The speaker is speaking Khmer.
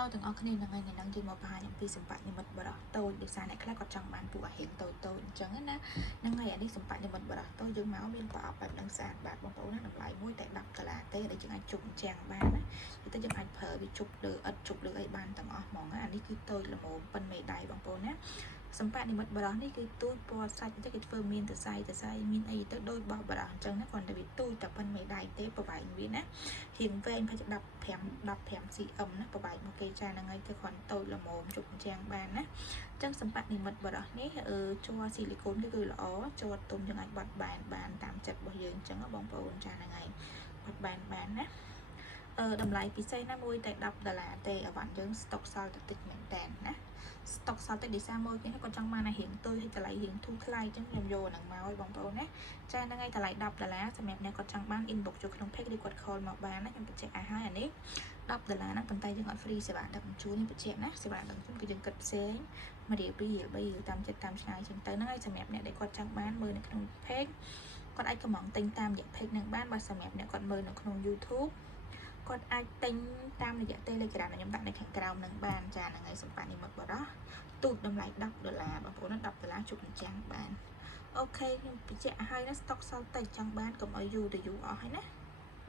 Hello ទាំងអស់គ្នាថ្ងៃនេះនឹងយើងមកបង្ហាញអំពីសម្បត្តិនិមិត្តបរិះតូចដូចសារអ្នកខ្លះគាត់ចង់បានពួកអាហេងតូចៗអញ្ចឹងណាហ្នឹងហើយអានេះសម្បត្តិនិមិត្តបរិះតូចយើងមកមានប្រអប់បែបហ្នឹងស្អាតបាទបងប្អូនណាតម្លៃមួយតែ$10ទេដែលយើងអាចជប់អញ្ចឹងបានណាទៅយើងអាចប្រើវាជប់លើឥតជប់លើអីបានទាំងអស់ហ្មងអានេះគឺតូចល្មមប៉ិនមេដៃបងប្អូនណាសម្បត្តិនិមិត្តបរិះនេះគឺទូចពណ៌សាច់ទៅគេធ្វើមានសរសៃមានអីទៅដូចបោះបរិះអញ្ចឹងណាគ្រាន់តែវាទូចតែប៉ុនមេដៃទេប្រវែងវាណារៀងវែងប្រហែលជា15 cm ណាប្រវែងមកគេចាហ្នឹងហើយទៅគ្រាន់តូចល្មមជប់អញ្ចឹងបានណាអញ្ចឹងសម្បត្តិនិមិត្តបរិះនេះជ័រស៊ីលីកូនគឺល្អជ័រទុំយើងអាចបត់បែនបានតាមចិត្តរបស់យើងអញ្ចឹងបងប្អូនចាហ្នឹងហើយបត់បែនបានណាតម្លៃពិសេសណាមួយតែ$10ទេអវ៉ាន់យើងស្តុកសល់តែតិចមែនតើណាស្តុកសល់តែឌីសាមួយគេគាត់ចង់បានអារៀងទុយឲ្យតម្លៃរៀងធូរថ្លៃអញ្ចឹងខ្ញុំយកហ្នឹងមកឲ្យបងប្អូនណាចាហ្នឹងហើយតម្លៃ$10សម្រាប់អ្នកគាត់ចង់បាន inbox ចូលក្នុង page ឬគាត់ call មកបានណាខ្ញុំបញ្ជាក់ឲ្យហើយអានេះ$10ហ្នឹងប៉ុន្តែយើងអត់ free សេវាដឹកជញ្ជូននេះបញ្ជាក់ណាសេវាដឹកជញ្ជូនគឺយើងគិតផ្សេង1រៀល2រៀល3រៀលតាមចិត្តតាមឆ្ងាយចឹងទៅហ្នឹងហើយសម្រាប់អ្នកដែលគាត់ចង់បានមើលនៅក្នុង page គាត់អាចកំងទិញតាមរយៈ page ហ្នឹងបានបើសម្រាប់អ្នកគាត់មើលនៅក្នុង YouTubeគាត់អាចទិញតាមរយៈ Telegram ខ្ញុំដាក់នៅខាងក្រោមនឹងបានចាហ្នឹងហើយសម្បត្តិនិមិត្តបរិះទូចតម្លៃ$10បងប្អូន$10ជប់អញ្ចឹងបានអូខេខ្ញុំបញ្ជាក់ឲ្យហើយណាស្តុកសល់តិចចង់បានកុំឲ្យយូរទៅយូរអស់ហើយណា